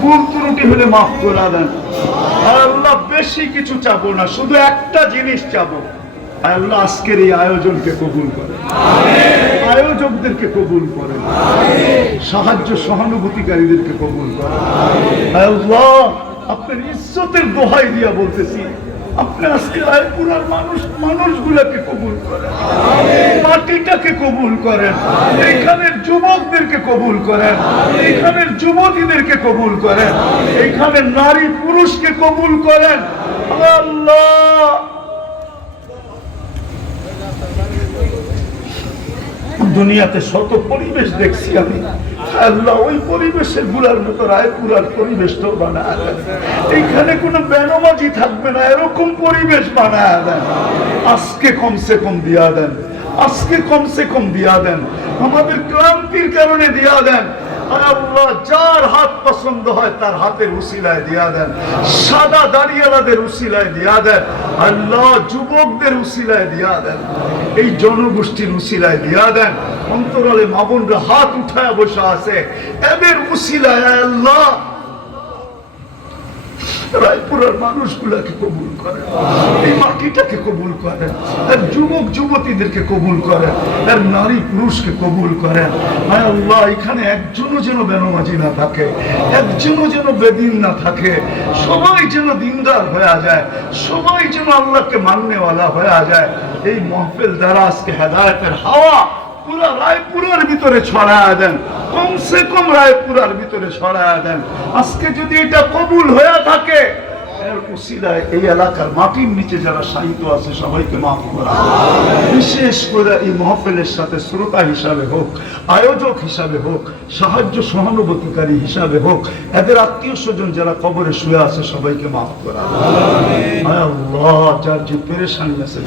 ভুল ত্রুটি হলে মাফ করে দেন। আল্লাহ বেশি কিছু চাবো না, শুধু একটা জিনিস চাবো। আল্লাহ আজকের এই আয়োজনকে কবুল করে আয়োজকদেরকে কবুল করে সাহায্য সহানুভূতিকারীদেরকে কবুল করে আল্লাহ আপনার ইজ্জতের দোহাই দিয়া বলতেছি, আপনি আজকে রায়পুরার মানুষ মানুষগুলাকে কবুল করেন। মাটিটাকে কবুল করেন। এইখানের যুবকদেরকে কবুল করেন। এইখানের যুবতীদেরকে কবুল করেন। এইখানের নারী পুরুষকে কবুল করেন। দুনিয়াতে শত পরিবেশ দেখছি আমি। আল্লাহ, ওই পরিবেশেরগুলার মতো রায়পুরার পরিবেশটাও বানায় এইখানে কোনো বেনমাজি থাকবে না, এরকম পরিবেশ বানায় দেন। আজকে কমসে কম দিয়া দেন। আজকে কমসে কম দিয়া দেন, আমাদের ক্লান্তির কারণে দিয়া দেন। যার হাত পছন্দ হয় তার হাতের উসিলায় দিয়া দেন, সাদা দাঁড়িয়ালাদের উসিলায় দিয়া দেন, আল্লাহ যুবকদের উসিলায় দিয়া দেন, এই জনগোষ্ঠীর উসিলায় দিয়া দেন। অন্তরালে মামুনরা হাত উঠায় বসে আছে, এদের উসিলায় আল্লাহ। রায়পুরের মানুষগুলাকে কবুল করেন এই মাটিটাকে কবুল করেন আর যুবক, যুবতীদেরকে কবুল করেন আর নারী পুরুষকে কবুল হায় আল্লাহ, এখানে একজনও যেন বেনমাজি না থাকে, একজনও যেন বেদিন না থাকে। সবাই যেন দিনদার হয়ে যায়, সবাই যেন আল্লাহকে মাননেওয়ালা হয়ে যায়। এই মহফিল দ্বারা আজকে হেদায়তের হাওয়া পুরা রায়পুরের ভিতরে ছড়ায় দেন। কমসে কম রায়পুরার ভিতরে ছড়ায় দেন। আজকে যদি এটা কবুল হয়ে থাকে। এই এলাকার মাটির নিচে যারা সাহিত্য আছে, সবাইকে মাফ করা বিশেষ করে এই সাথে শ্রোতা হিসাবে হোক, আয়োজক হিসাবে হোক, সাহায্য সহানুভূতিকারী হিসাবে হোক, এদের আত্মীয় স্বজন যারা কবরে শুয়ে আছে, সবাইকে মাফ করা যে পেরেশানি আছে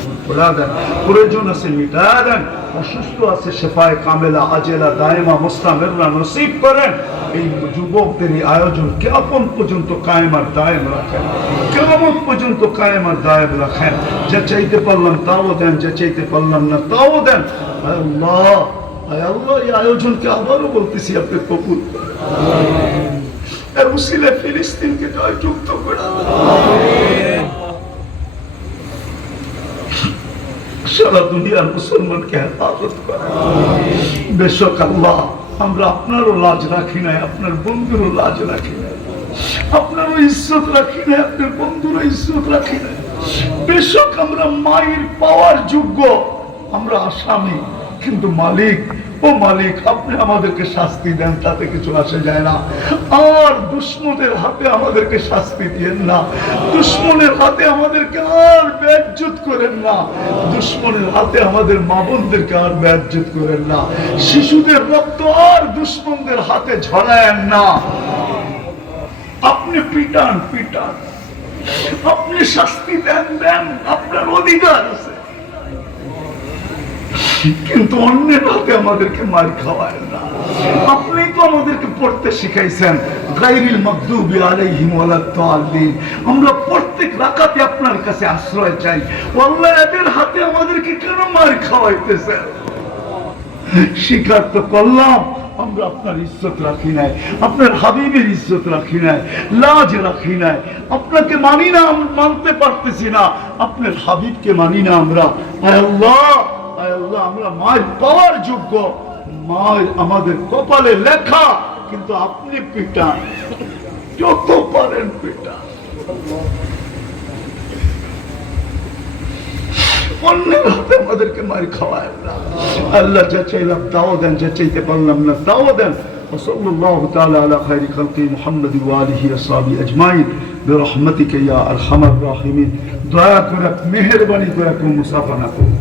দেন, প্রয়োজন আছে মিটা দেন, অসুস্থ আছে শেফায় কামেলা, আজেলা নসিব করেন। এই যুবকদের এই আয়োজন কেমন পর্যন্ত কায়েম আর দায়েম রাখেন কেমন পর্যন্ত কায়েম আর দায়েম রাখেন যা চাইতে পারলাম তাও দেন, যা চাইতে পারলাম না তাও দেন। আল্লাহ আল্লাহ, এই আয়োজনকে আবারও বলতেছি আপনি কবুল। আর ফিলিস্তিনকে জয় যুক্ত সারা দুনিয়ার মুসলমানকে হেফাজত করে। বেশক আল্লাহ, আমরা আপনারও লাজ রাখি নাই, আপনার বন্ধুরও লাজ রাখি নাই। আপনারও ইজ্জত রাখি নাই আপনার বন্ধুরও ইজ্জত রাখি নাই বেশক আমরা মায়ের পাওয়ার যোগ্য, আমরা আসামি, কিন্তু মালিক, ও মালিক, আপনি আমাদেরকে শাস্তি দেন, তাতে কিছু আসে যায় না। আর দুশ্মনের হাতে আমাদেরকে শাস্তি দিয়েন না। দুশ্মনের হাতে আমাদেরকে আর ব্যাজ্যুত করেন না। দুশ্মনের হাতে আমাদের মা বোনদেরকে আর ব্যাজ্যুত করেন না। শিশুদের রক্ত আর দুশ্মনদের হাতে ঝরায়েন না। আপনি পিটান পিটান। আপনি শাস্তি দেন দেন। আপনার অধিকার আছে। কিন্তু অন্যের হাতে আমাদেরকে মার খাওয়ায় না। আপনি তো আমাদেরকে পড়তে শিখাইছেন গাইরিল আমরা প্রত্যেক রাকাতে আপনার কাছে আশ্রয় চাই। আল্লাহ এদের হাতে আমাদেরকে কেন মার খাওয়াইতেছেন? স্বীকার তো করলাম। আমরা আপনার ইজ্জত রাখি নাই, আপনার হাবিবের ইজ্জত রাখি নাই, লাজ রাখি নাই। আপনাকে মানি না, মানতে পারতেছি না। আপনার হাবিবকে মানি না আমরা। আমরা মায়ের পাওয়ার যোগ্য। মায়ের আমাদের কপালে লেখা, কিন্তু আপনি পিটান। যত পারেন পিটান। অন্যের হাতে আমাদেরকে মার খাওয়ায় না আল্লাহ যা চাইলাম তাও দেন যা চাইতে পারলাম না তাও দেন وصلى الله تعالى على خير خلق محمد وآله وصحبه أجمعين برحمتك يا أرحم الراحمين দয়া করে মেহেরবানি করে কোন মুসাফা না করুন